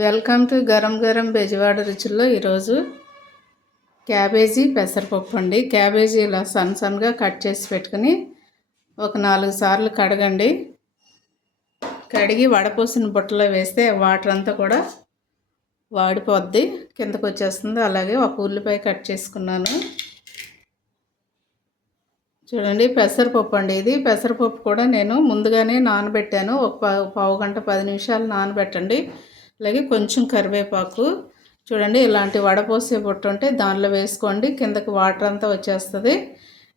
Welcome to garam garam Bezawada రుచుల్లో ఈరోజు cabbage పెసరపప్పు అండి. క్యాబేజీ ఇలా సన్నగా కట్ చేసి పెట్టుకుని ఒక 4 సార్లు కడగండి. కడిగి వడపోసిన బుట్టలో వేస్తే వాటర్ అంతా కూడా వాడిపోద్ది, కిందకు వచ్చేస్తుంది. అలాగే ఒక ఉల్లిపాయ కట్ చేసుకున్నాను. చూడండి, పెసరపప్పు అండి. ఇది పెసరపప్పు కూడా నేను ముందుగానే నానబెట్టాను. ఒక పావు గంట 10 నిమిషాలు నానబెట్టండి. అలాగే కొంచెం కరివేపాకు. చూడండి, ఇలాంటి వడపోసే బుట్ట ఉంటే దానిలో వేసుకోండి, కిందకి వాటర్ అంతా వచ్చేస్తుంది.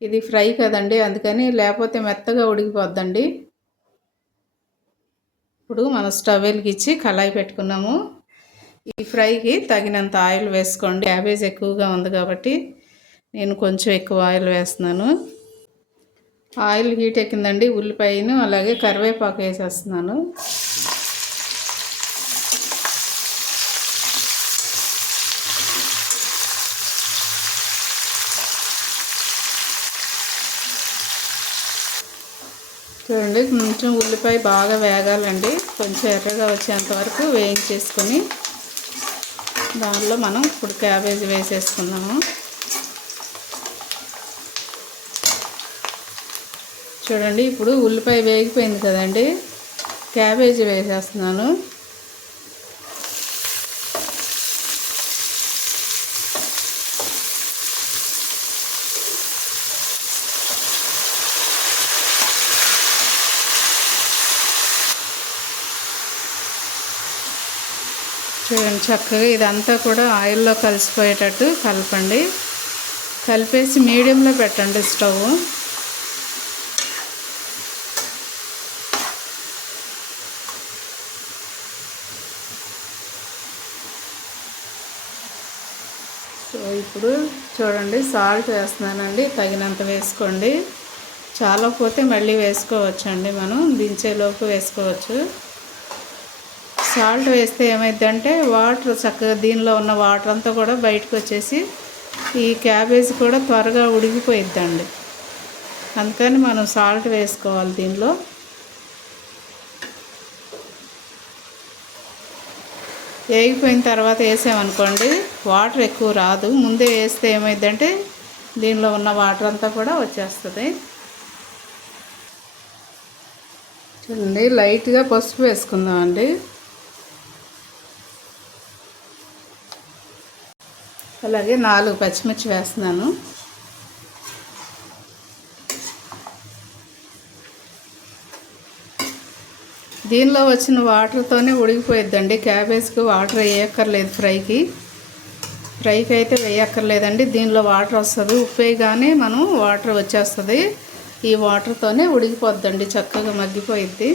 ఇది ఫ్రై కదండి, అందుకని లేకపోతే మెత్తగా ఉడికిపోద్దండి. ఇప్పుడు మనం స్టవ్ వెలిగించి కళాయి పెట్టుకున్నాము. ఈ ఫ్రైకి తగినంత ఆయిల్ వేసుకోండి. క్యాబేజ్ ఎక్కువగా ఉంది కాబట్టి నేను కొంచెం ఎక్కువ ఆయిల్ వేస్తున్నాను. Oil heat ఎక్కిందండి. ఉల్లిపాయను అలాగే కరివేపాకు వేసేస్తున్నాను. చూడండి, కొంచెం ఉల్లిపాయ బాగా వేగాలండి. కొంచెం ఎర్రగా వచ్చేంత వరకు వేయించేసుకొని దానిలో మనం ఇప్పుడు క్యాబేజీ వేసేసుకున్నాము. చూడండి, ఇప్పుడు ఉల్లిపాయ వేగిపోయింది కదండి, క్యాబేజీ వేసేస్తున్నాను. చూడండి, చక్కగా ఇదంతా కూడా ఆయిల్లో కలిసిపోయేటట్టు కలపండి. కలిపేసి మీడియంలో పెట్టండి స్టవ్. సో ఇప్పుడు చూడండి, సాల్ట్ వేస్తున్నానండి. తగినంత వేసుకోండి. చాలా పోతే మళ్ళీ వేసుకోవచ్చండి, మనం దించేలోపు వేసుకోవచ్చు. సాల్ట్ వేస్తే ఏమైందంటే వాటర్ చక్కగా దీనిలో ఉన్న వాటర్ అంతా కూడా బయటకు వచ్చేసి ఈ క్యాబేజీ కూడా త్వరగా ఉడికిపోయిద్దండి. అందుకని మనం సాల్ట్ వేసుకోవాలి దీనిలో. వేగిపోయిన తర్వాత వేసామనుకోండి వాటర్ ఎక్కువ రాదు. ముందే వేస్తే ఏమైందంటే దీనిలో ఉన్న వాటర్ అంతా కూడా వచ్చేస్తుంది. చూడండి, లైట్గా పసుపు వేసుకుందామండి. అలాగే 4 పచ్చిమిర్చి వేస్తున్నాను. దీనిలో వచ్చిన వాటర్తోనే ఉడికిపోయిద్దండి. క్యాబేజ్కి వాటర్ వేయక్కర్లేదు. ఫ్రైకి అయితే వేయక్కర్లేదండి. దీనిలో వాటర్ వస్తుంది, ఉప్పు వేయగానే మనం వాటర్ వచ్చేస్తుంది. ఈ వాటర్తోనే ఉడికిపోద్దండి, చక్కగా మగ్గిపోయిద్ది.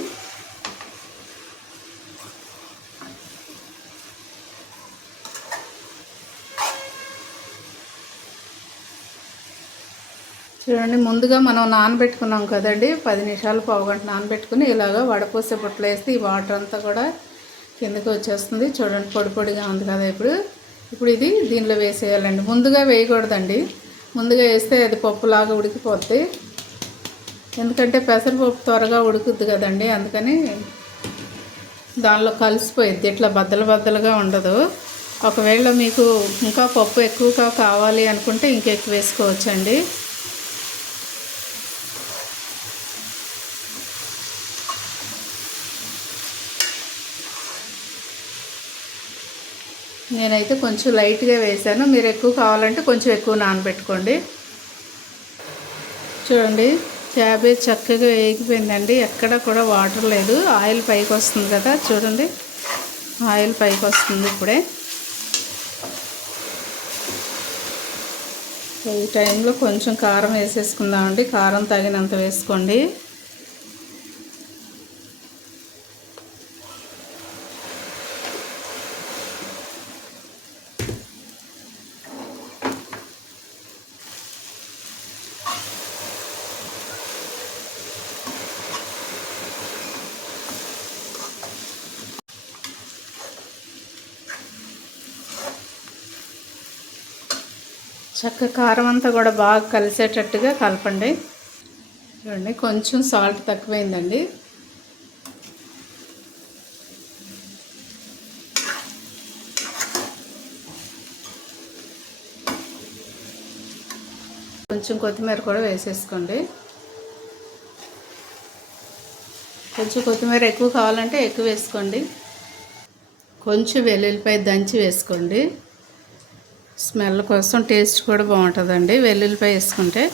చూడండి, ముందుగా మనం నానబెట్టుకున్నాం కదండి, 10 నిమిషాలు పావు గంట నానబెట్టుకుని ఇలాగా వడపోసే బుట్టలు వేస్తే ఈ వాటర్ అంతా కూడా కిందకి వచ్చేస్తుంది. చూడండి, పొడి పొడిగా ఉంది కదా. ఇప్పుడు ఇది దీనిలో వేసేయాలండి. ముందుగా వేయకూడదండి. ముందుగా వేస్తే అది పప్పులాగా ఉడికిపోద్ది. ఎందుకంటే పెసరపప్పు త్వరగా ఉడుకుద్ది కదండి, అందుకని దానిలో కలిసిపోయిద్ది. ఇట్లా బద్దలుగా ఉండదు. ఒకవేళ మీకు ఇంకా పప్పు ఎక్కువగా కావాలి అనుకుంటే ఇంకెక్కువ వేసుకోవచ్చండి. నేనైతే కొంచెం లైట్గా వేసాను. మీరు ఎక్కువ కావాలంటే కొంచెం ఎక్కువ నానబెట్టుకోండి. చూడండి, క్యాబేజ్ చక్కగా వేగిపోయిందండి. ఎక్కడ కూడా వాటర్ లేదు. ఆయిల్ పైకి వస్తుంది కదా, చూడండి ఆయిల్ పైకి వస్తుంది ఇప్పుడే. ఈ టైంలో కొంచెం కారం వేసేసుకుందామండి. కారం తగినంత వేసుకోండి. చక్క కారం అంతా కూడా బాగా కలిసేటట్టుగా కలపండి. చూడండి, కొంచెం సాల్ట్ తక్కువైందండి. కొంచెం కొత్తిమీర కూడా వేసేసుకోండి. కొంచెం కొత్తిమీర ఎక్కువ కావాలంటే ఎక్కువ వేసుకోండి. కొంచెం వెల్లుల్లిపాయ దంచి వేసుకోండి. స్మెల్ కోసం, టేస్ట్ కూడా బాగుంటుందండి వెల్లుల్లిపాయ వేసుకుంటే.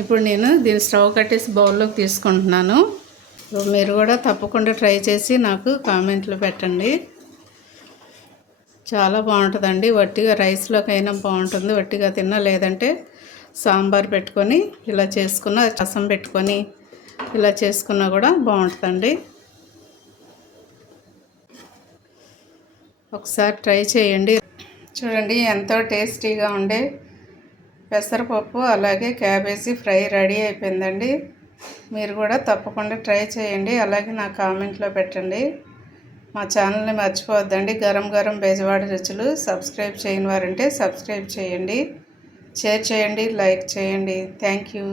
ఇప్పుడు నేను దీన్ని స్టవ్ కట్టేసి బౌల్లోకి తీసుకుంటున్నాను. మీరు కూడా తప్పకుండా ట్రై చేసి నాకు కామెంట్లో పెట్టండి. చాలా బాగుంటుందండి. వట్టిగా రైస్లోకైనా బాగుంటుంది, వట్టిగా తిన్నా, లేదంటే సాంబార్ పెట్టుకొని ఇలా చేసుకున్న, రసం పెట్టుకొని ఇలా చేసుకున్నా కూడా బాగుంటుందండి. ఒకసారి ట్రై చేయండి. చూడండి ఎంతో టేస్టీగా ఉండే పెసరపప్పు అలాగే క్యాబేజీ ఫ్రై రెడీ అయిపోయిందండి. మీరు కూడా తప్పకుండా ట్రై చేయండి, అలాగే నా కామెంట్లో పెట్టండి. మా ఛానల్ని మర్చిపోవద్దండి. గరం గరం బెజవాడ రుచులు. సబ్స్క్రైబ్ చేయని వారంటే సబ్స్క్రైబ్ చేయండి, షేర్ చేయండి, లైక్ చేయండి. Thank you.